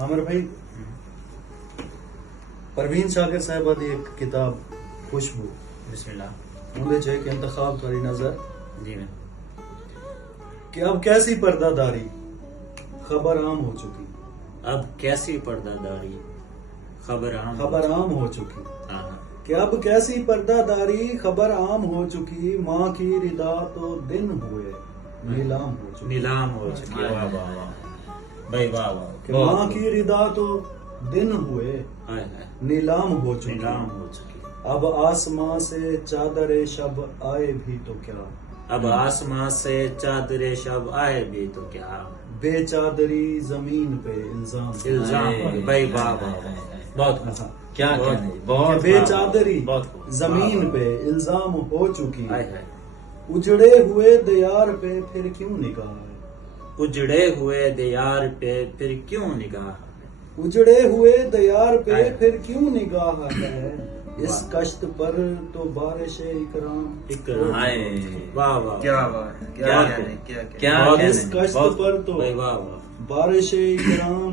आमिर भाई, परवीन शाकिर साहिबा दी एक किताब खुशबू बिस्मिल्लाह। उनके च एक इंतखाब करी नजर जी मैं कि अब कैसी पर्दादारी खबर आम हो चुकी, अब कैसी पर्दादारी खबर आम हो चुकी हाँ कि अब कैसी पर्दादारी खबर आम हो चुकी, माँ की रिदा तो दिन हुए नीलाम हो चुकी। नीलाम हो चुकी है। वाह वाह वाह भाई वाह वाह। कि माँ की रिदा तो दिन हुए हाय हाय नीलाम हो चुकी। नीलाम हो चुकी। अब आसमां से चादर शब आए भी तो क्या, अब आसमां से चादरे शब आए भी तो क्या, बेचादरी जमीन पे इल्जाम भाई वाह वाह वाह। बहुत खूब। क्या बहुत कहने, खूब। बहुत बेचादरी बहुत खूब। जमीन पे इल्जाम हो चुकी, हाय हाय। उजड़े हुए दयार पे फिर क्यों निगाह है, उजड़े हुए दीवार पे फिर क्यों निगाह, उजड़े हुए दयार पे हाय। फिर क्यों निगाह है, इस कश्त पर तो बारिश इकराम इकराम। हाय। वाह वाह। क्या बात है, क्या बहुत कहने, खूब। क्या कहने। क्या बहुत इस कहने, कश्त बहुत- पर तो भाई वाह वाह। बारिश इकराम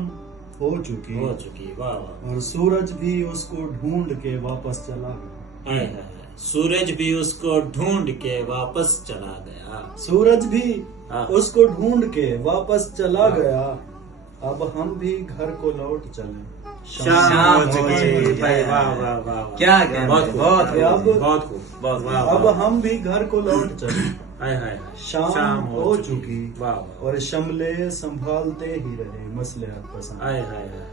हो चुकी हो चुकी। वाह वाह। और सूरज भी उसको ढूंढ के वापस चला गया, हाय हाय। सूरज भी उसको ढूंढ के वापस चला गया। सूरज भी हाँ। उसको ढूंढ के वापस चला हाँ। गया, अब हम भी घर को लौट चले शाम शाम हो चुकी। हो भाई चुकी। वाह वाह वाह। क्या कहने, बहुत खूब। बहुत खूब। बहुत खूब। बहुत वाह अब वाह। हम भी घर को लौट चले, हाय हाय। शाम हो चुकी वाह वाह। और शमले संभालते ही रहे मसलहत पसंद, हाय हाय हाय।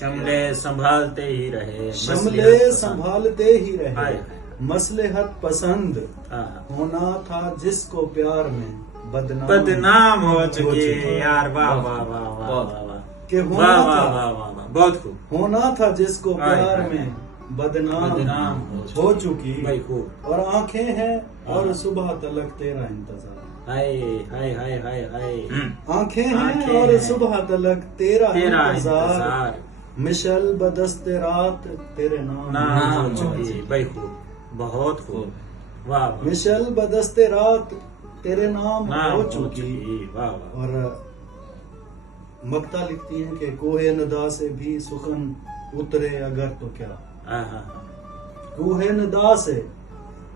शमले संभालते ही रहे। शमले मसलियत पसंद। संभालते ही हाय रहे हाय। मसलहत पसंद, हाँ। होना था जिसको प्यार में बदनाम हो चुकी चुकी। यार। वाह वाह वाह वाह वाह वाह। कि वाह होना वाह था वाह वाह वाह। बहुत खूब। होना था जिसको हाय, प्यार हाय। में बदनाम बदनाम हो चुकी, भाई खूब। और आंखें हैं और हाँ। सुबह तलक तेरा इंतजार, हाय हाय हाय हाय हाय। आंखें हैं आंखें और हैं। सुबह तलक तेरा तेरा इंतजार, इंतजार मिशल बदस्ते रात तेरे नाम नाम हो हो चुकी। चुकी। भाई खूब। बहुत खूब। वाह वाह। मिशल बदस्ते रात तेरे नाम नाम हो चुकी। वाह वाह। और मक्ता लिखती हैं कि कोहे नदा से भी सुखन उतरे अगर तो क्या, हाँ हाँ हाँ। कोहे नदा से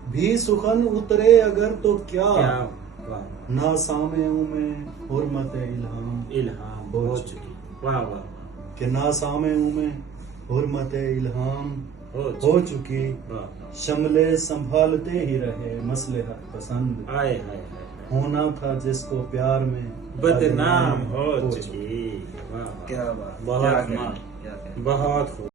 भी सुखन उतरे अगर तो क्या, क्या वाह वाह। ना सामेओं में हुर्मत इल्हाम इल्हाम हो चुकी। वाह वाह वाह। कि ना सामेओं में हुर्मत इल्हाम हो हो चुकी, वाह। शमले संभालते ही रहे मसलहत पसंद, हाय हाय हाय। होना था जिसको प्यार में बदनाम हो चुकी। चुकी। वाह वाह। क्या बात, बहुत क्या कमाल। कहने, क्या कहने। बहुत खूब।